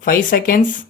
5 seconds.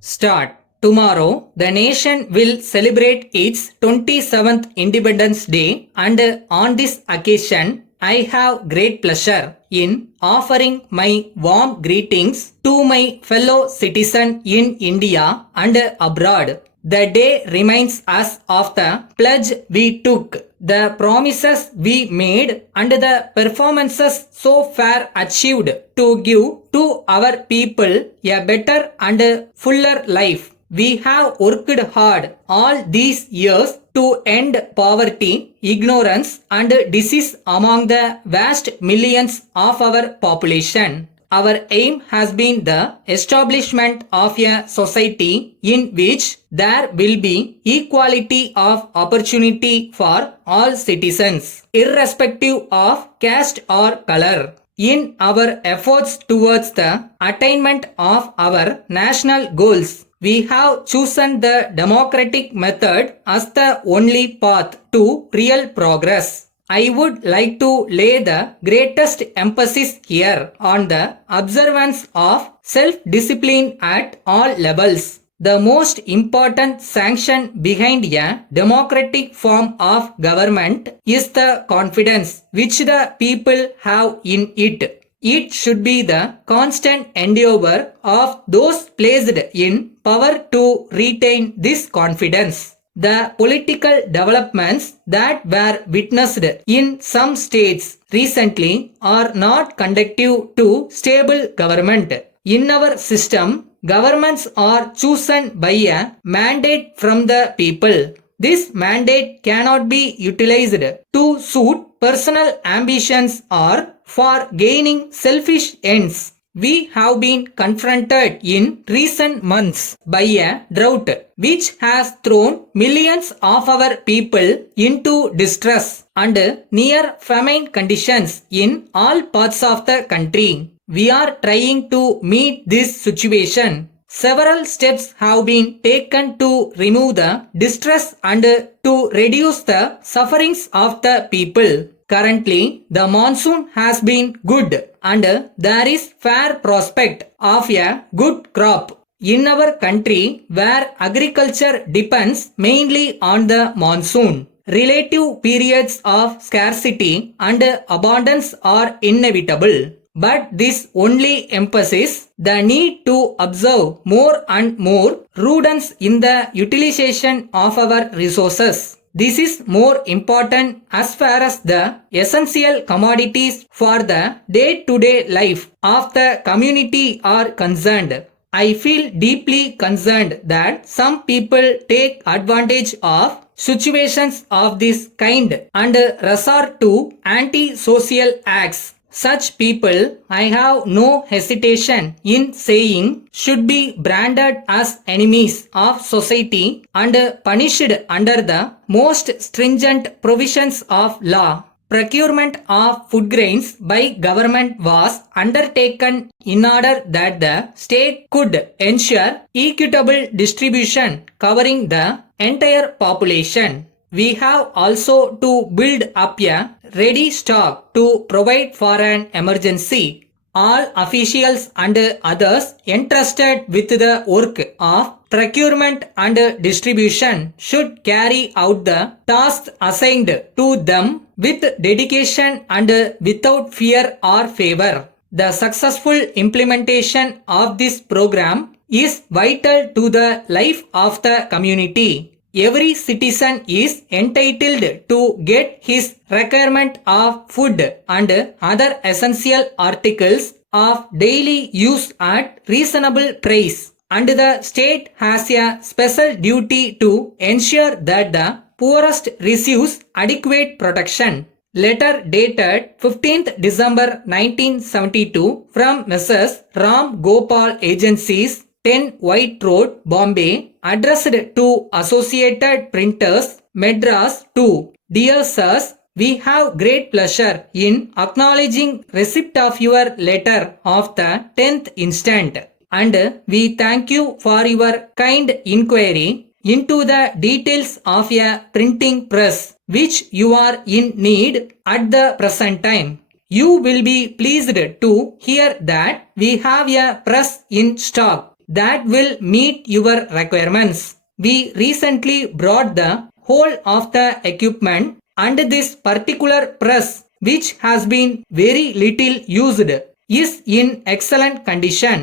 Start. Tomorrow, the nation will celebrate its 27th Independence Day, and on this occasion, I have great pleasure in offering my warm greetings to my fellow citizen in India and abroad. The day reminds us of the pledge we took, the promises we made, and the performances so far achieved to give to our people a better and fuller life. We have worked hard all these years to end poverty, ignorance, and disease among the vast millions of our population. Our aim has been the establishment of a society in which there will be equality of opportunity for all citizens, irrespective of caste or color. In our efforts towards the attainment of our national goals, we have chosen the democratic method as the only path to real progress. I would like to lay the greatest emphasis here on the observance of self-discipline at all levels. The most important sanction behind a democratic form of government is the confidence which the people have in it. It should be the constant endeavor of those placed in power to retain this confidence. The political developments that were witnessed in some states recently are not conducive to stable government. In our system, governments are chosen by a mandate from the people. This mandate cannot be utilized to suit personal ambitions or for gaining selfish ends. We have been confronted in recent months by a drought which has thrown millions of our people into distress and near famine conditions in all parts of the country. We are trying to meet this situation. Several steps have been taken to remove the distress and to reduce the sufferings of the people. Currently, the monsoon has been good and there is fair prospect of a good crop. In our country, where agriculture depends mainly on the monsoon, relative periods of scarcity and abundance are inevitable. But this only emphasizes the need to observe more and more prudence in the utilization of our resources. This is more important as far as the essential commodities for the day-to-day life of the community are concerned. I feel deeply concerned that some people take advantage of situations of this kind and resort to anti-social acts. Such people, I have no hesitation in saying, should be branded as enemies of society and punished under the most stringent provisions of law. Procurement of food grains by government was undertaken in order that the state could ensure equitable distribution covering the entire population. We have also to build up a ready stock to provide for an emergency. All officials and others entrusted with the work of procurement and distribution should carry out the tasks assigned to them with dedication and without fear or favor. The successful implementation of this program is vital to the life of the community. Every citizen is entitled to get his requirement of food and other essential articles of daily use at reasonable price, and the state has a special duty to ensure that the poorest receives adequate protection. Letter dated 15th December 1972 from Messrs. Ram Gopal Agencies, 10 White Road, Bombay, addressed to Associated Printers, Madras 2. Dear Sirs, we have great pleasure in acknowledging receipt of your letter of the 10th instant, and we thank you for your kind inquiry into the details of a printing press which you are in need at the present time. You will be pleased to hear that we have a press in stock that will meet your requirements. We recently brought the whole of the equipment, and this particular press, which has been very little used, is in excellent condition.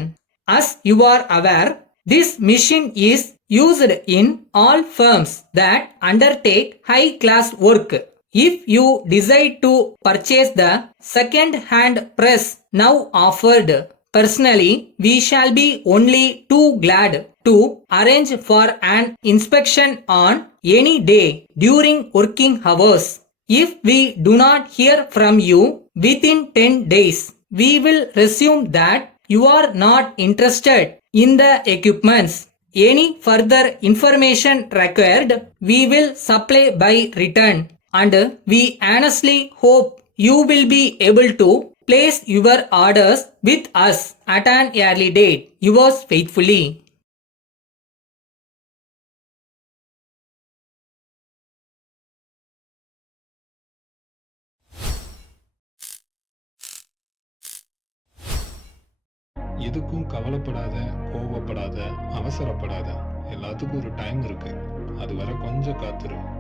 As you are aware, this machine is used in all firms that undertake high class work. If you decide to purchase the second hand press now offered, personally we shall be only too glad to arrange for an inspection on any day during working hours. If we do not hear from you within 10 days, we will assume that you are not interested in the equipments. Any further information required, we will supply by return, and we honestly hope you will be able to place your orders with us at an early date. Yours faithfully. எதுக்கும் கவலைப்படாத, கோவப்படாத, அவசரப்படாத. எல்லாத்துக்கும் ஒரு time இருக்கு. அது வரை கொஞ்சம் காத்திரு.